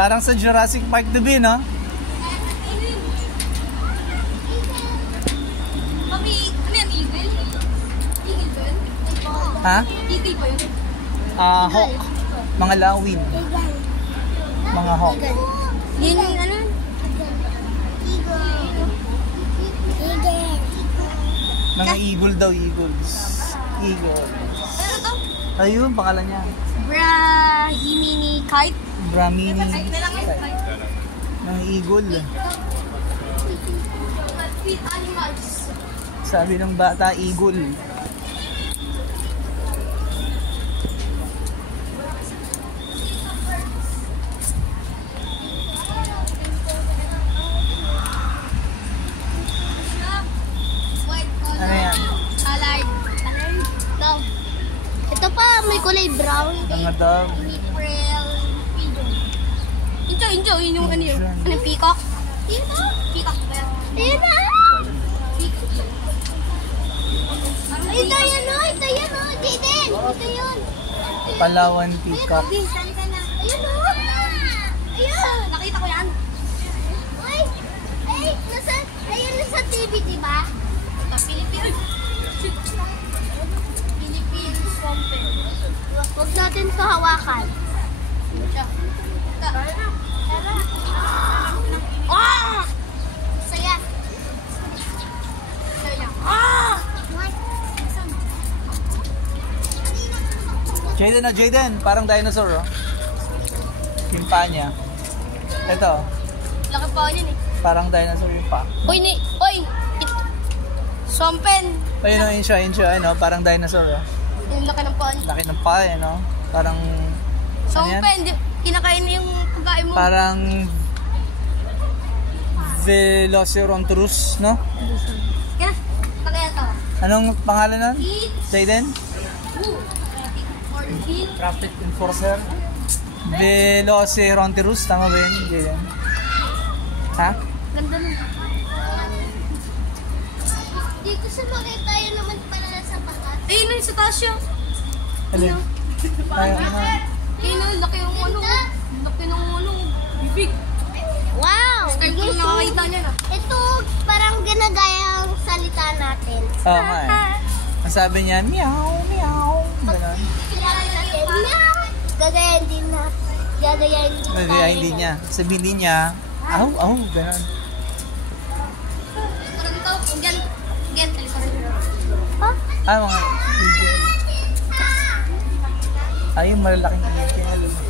Parang sa Jurassic Park to be, no? Mami, ano yan, eagle? Eagle ba yun? Ha? Eagle ba yun? Hawk. Mga lawin. Mga hawk. Yun yung ano? Mga eagle daw, eagles. Eagles. Ano to? Ayun, pangalan niya. Brahimini kite? Brahmini. Kite. Mga eagle. Feed animals. Sabi ng bata, eagle. Ano yan? Allied. Dog. Ito pa, may kulay brown. Mga dog. April. Injo, yun yung ano yun. Ano, peacock? Peacock ba yan? Ayun na! Ito yan o, Jaden! Ito yun! Palawan peacock. Ayun o! Ayun! Nakita ko yan. Ay! Ayun nasa TV, diba? Philippines something. Huwag natin ito hawakan. Ah! Saya. Ah! Jaden, parang dinosaur, oh. Yung paa niya. Ito, Laki pa yun eh. parang dinosaur yung paa. Uy! Sompen! Ayun, oh, yun siya, ano, parang dinosaur, oh. Yung laki ng paa niya. Laki ng paa, eh, no? Parang, ano yan? Sompen! Kinakain yung pagkain mo. Parang Velociraptorus, no? Kaya, kaya to. Anong pangalan nun? Eat. Jaden? Or eat. Traffic Enforcer. Velociraptorus, tama ba yun, Jaden? Ha? Ganda nun. Dito sa makita tayo naman pala sa patas. Ayun na sa taas siya. Alin? Ayun, ano? Ayun, laki yung ano. Laki ng ano. Bibig. Wow! Start ko yung nakakita niya na. Ito, parang ginagaya ang salita natin. Oo nga eh. Ang sabi niya, meow, meow. Ganon. Meow! Gagayain din na. Gagayain din tayo. Kaya hindi niya. Sabihin din niya, aw, ganon. Parang ito, again, talikorin nyo. Ha? Mga eagle. Ay, yung malalaking eagle.